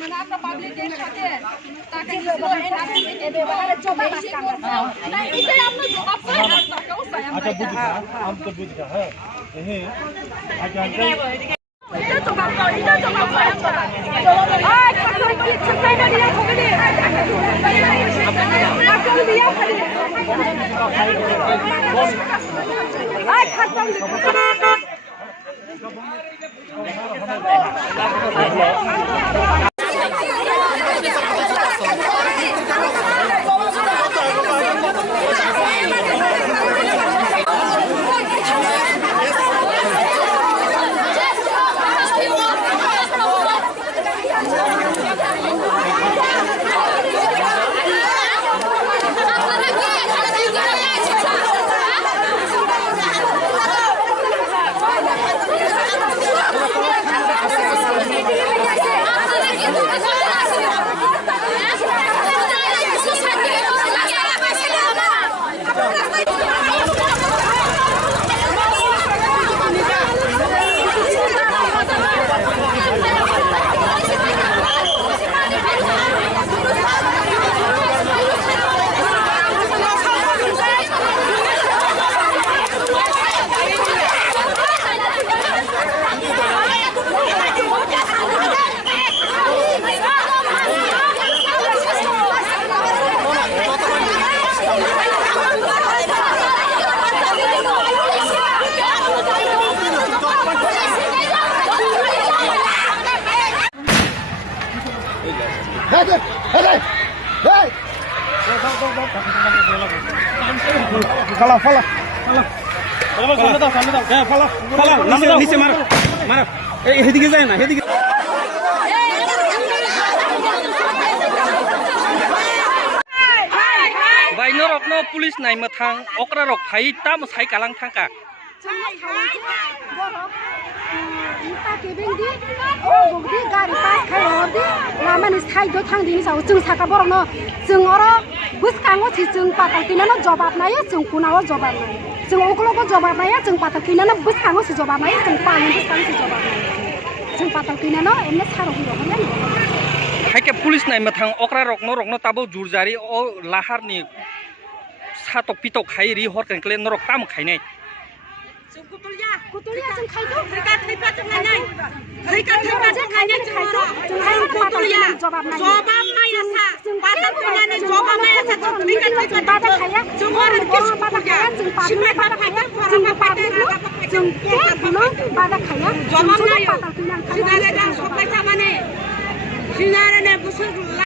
মানে আমরা পাবলিকের সাথে টাকা দিছিল এদের বারে জবাব না এটাই আমরা জবাব চাই আর টাকাও চাই আমরা हम तो बुझ गया है यही आगे এটা জবাব দাও এটা জবাব চাই আমরা আয় কথা বলি ছকাই না দিয়া হবে রে টাকা দিয়া খালি আয় খাতা फला फला सामने दाओ फला फला नीचे मारो मारो हेदिके যায় না হেদিকে বাইনো রকনো পুলিশ নাই মথাং অকরা রক ফাই তাম সাই কালাং থাকা गाड़ी पास खायदि लामानि साइड थांदिनि सायाव जों साखा बरनो जों अरो बुसखाङो जों पाताकिनानो जवाब नायो जों कुनाव जवाब नायो जों अगलको जवाब नायो जों पाताकिनानो बुसखाङो जवाब नायो जों पानि बुसखाङो जवाब नायो जों पाताकिनानो एमने सारो हिरो हने हाइके पुलिस नाय मथां अकरा रकनो ताबो जुरजारि ओ लाहारनि सातक पितक खायरि हरकेनक्ले नरक काम खायनाय कुतुलिया जों खायदो थैका थैफा जों नाय थैका थैफा जों खायनाय जों हाय कुतुलिया जवाब नायो सा पाता फैनानै जवाब नायो सा जों थैका थैफा पाता खाया जों हर किस कुतुलिया सिमाय पाता खाया जों पाता जों केनो पाता खाया जवाब नायो सिनारे दा सबाय थामाने सिनारे बुसु